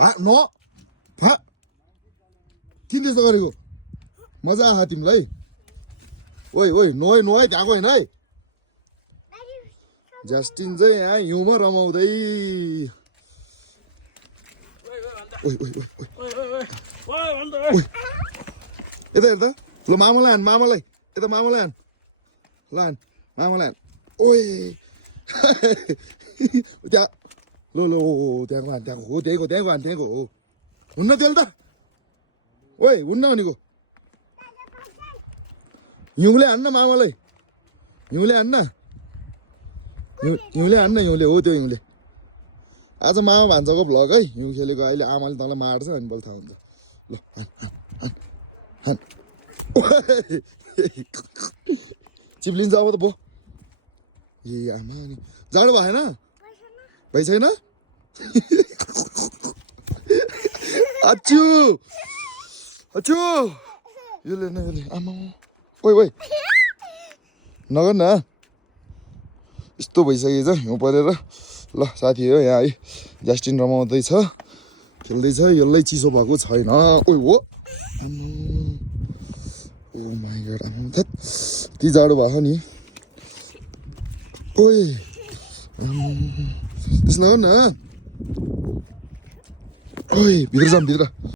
न किन त्यस्तो गरेको मजा आयो तिमीलाई ओइ ओइ नुहाई नुहाई त्यहाँको होइन है जस्टिन चाहिँ यहाँ हिउँमा रमाउँदै यता हेर्दा ल मामालाई हान मामालाई यता मामालाई हान ल हान मामालाई हान ओए त्यहाँ ल ल त्यहाँको हान त्यहाँको हो त्यहीँको हान त्यहीँको हो हुन्न त्यसले त ओए हुन्न भनेको हिउँले हान्न मामालाई हिउँले हान्न हिउँले हान्न हिउँले हो त्यो हिउँले आज मामा भान्साको भ्लग है हिउँ खेलेको अहिले आमाले तँलाई मार्छ अनि बल थाहा हुन्छ ल हान चिप्लिन्छ अब त भो ए आमा नि जाडो भएन भइ छैन अचु अचु यसले न यसले आमा ओइ ओइ नगर न यस्तो भइसकेछ हिउँ परेर ल साथी हो यहाँ है जस्टिन रमाउँदैछ खेल्दैछ यसलाई चिसो भएको छैन ओइ हो ओ माई गॉड ती जाडो भएको नि ओइ त्यसो नगर न ओइ भित्र जाऊँ भित्र